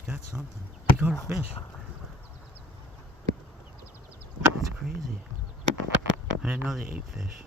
He's got something. He caught a fish. That's crazy. I didn't know they ate fish.